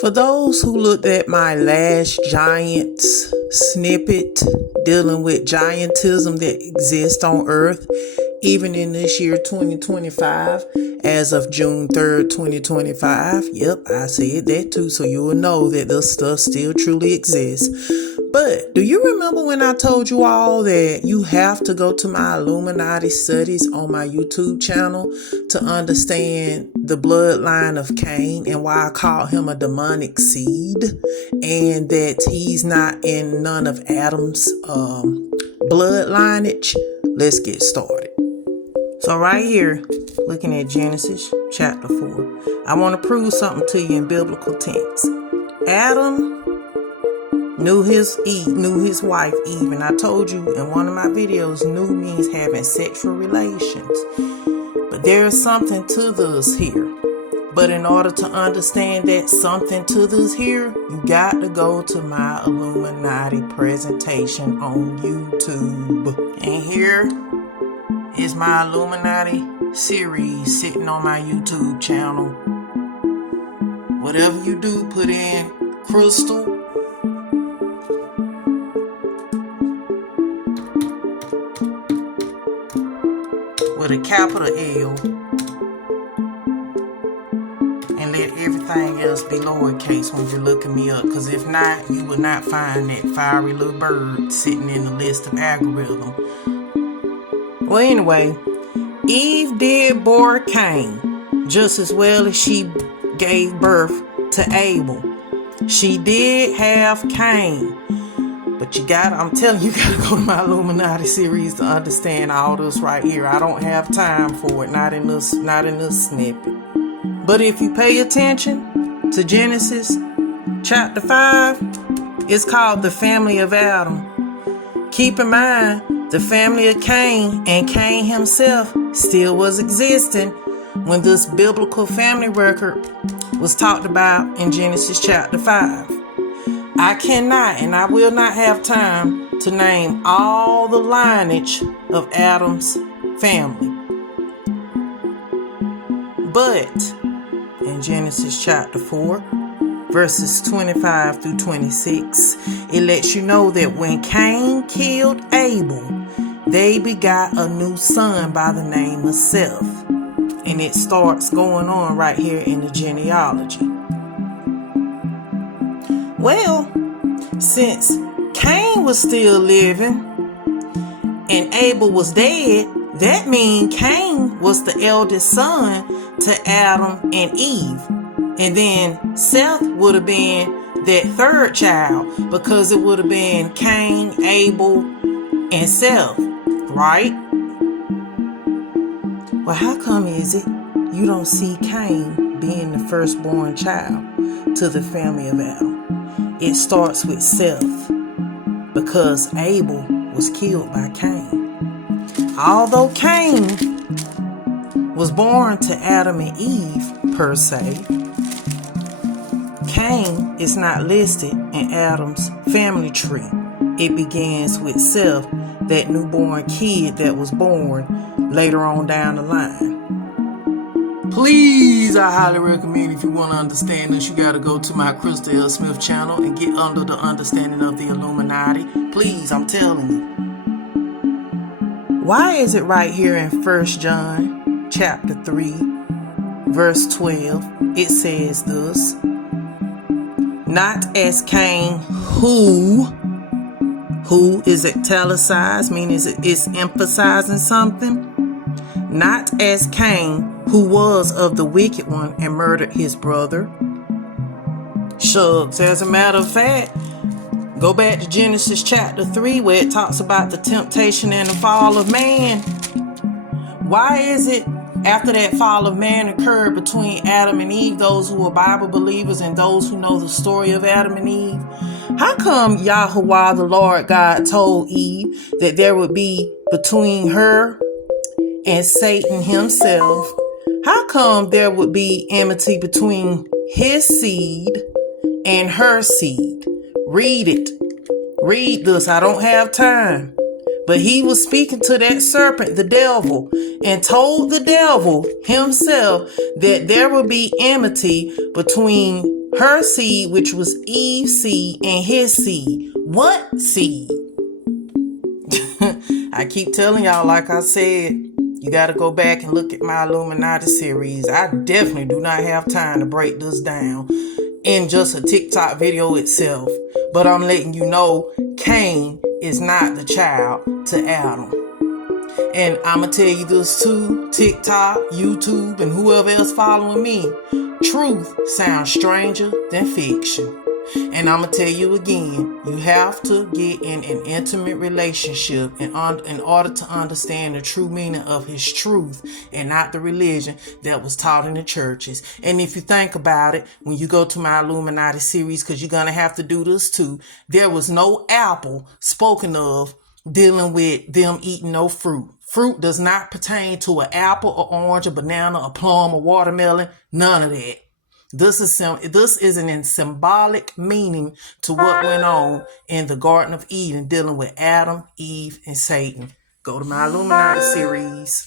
For those who looked at my last Giants snippet dealing with giantism that exists on Earth, even in this year 2025, as of June 3rd, 2025. Yep, I said that too, so you will know that this stuff still truly exists. But do you remember when I told you all that you have to go to my Illuminati studies on my YouTube channel to understand the bloodline of Cain and why I call him a demonic seed, and that he's not in none of Adam's blood lineage? Let's get started. So right here, looking at Genesis chapter 4, I want to prove something to you in biblical tense. Adam knew his wife Eve, and I told you in one of my videos, knew means having sexual relations. But there is something to this here. But in order to understand that something to this here, you got to go to my Illuminati presentation on YouTube. And here is my Illuminati series sitting on my YouTube channel. Whatever you do, put in Crystal with a capital L, and let everything else be lowercase when you're looking me up, because if not, you will not find that fiery little bird sitting in the list of algorithm. Well, anyway, Eve did bore Cain just as well as she gave birth to Abel. She did have Cain. But I'm telling you, you gotta go to my Illuminati series to understand all this right here. I don't have time for it, not in this snippet. But if you pay attention to Genesis chapter 5, it's called the family of Adam. Keep in mind, the family of Cain and Cain himself still was existing when this biblical family record was talked about in Genesis chapter 5. I cannot and I will not have time to name all the lineage of Adam's family. But in Genesis chapter 4, verses 25 through 26, it lets you know that when Cain killed Abel, they begot a new son by the name of Seth. And it starts going on right here in the genealogy. Well, since Cain was still living and Abel was dead, that means Cain was the eldest son to Adam and Eve. And then Seth would have been that third child, because it would have been Cain, Abel, and Seth, right? Well, how come is it you don't see Cain being the firstborn child to the family of Adam? It starts with Seth, because Abel was killed by Cain. Although Cain was born to Adam and Eve per se, Cain is not listed in Adam's family tree. It begins with Seth, that newborn kid that was born later on down the line. Please, I highly recommend, if you want to understand this, you got to go to my Crystal L. Smith channel and get under the understanding of the Illuminati. Please, I'm telling you. Why is it right here in 1 John chapter 3, verse 12, it says this: not as Cain, who is italicized, meaning it's emphasizing something. Not as Cain, who was of the wicked one and murdered his brother. Shucks. As a matter of fact, go back to Genesis chapter 3, where it talks about the temptation and the fall of man. Why is it after that fall of man occurred between Adam and Eve, those who are Bible believers and those who know the story of Adam and Eve, how come Yahuwah, the Lord God, told Eve that there would be between her and Satan himself? How come there would be enmity between his seed and her seed? Read it. Read this. I don't have time. But he was speaking to that serpent, the devil, and told the devil himself that there would be enmity between her seed, which was Eve's seed, and his seed. What seed? I keep telling y'all, like I said, you got to go back and look at my Illuminati series. I definitely do not have time to break this down in just a TikTok video itself. But I'm letting you know, Cain is not the child to Adam. And I'm going to tell you this too, TikTok, YouTube, and whoever else following me. Truth sounds stranger than fiction. And I'm going to tell you again, you have to get in an intimate relationship in order to understand the true meaning of his truth and not the religion that was taught in the churches. And if you think about it, when you go to my Illuminati series, because you're going to have to do this too, there was no apple spoken of dealing with them eating no fruit. Fruit does not pertain to an apple, or orange, or banana, or plum, or watermelon, none of that. This is an symbolic meaning to what went on in the Garden of Eden dealing with Adam, Eve, and Satan. Go to my Illuminati series.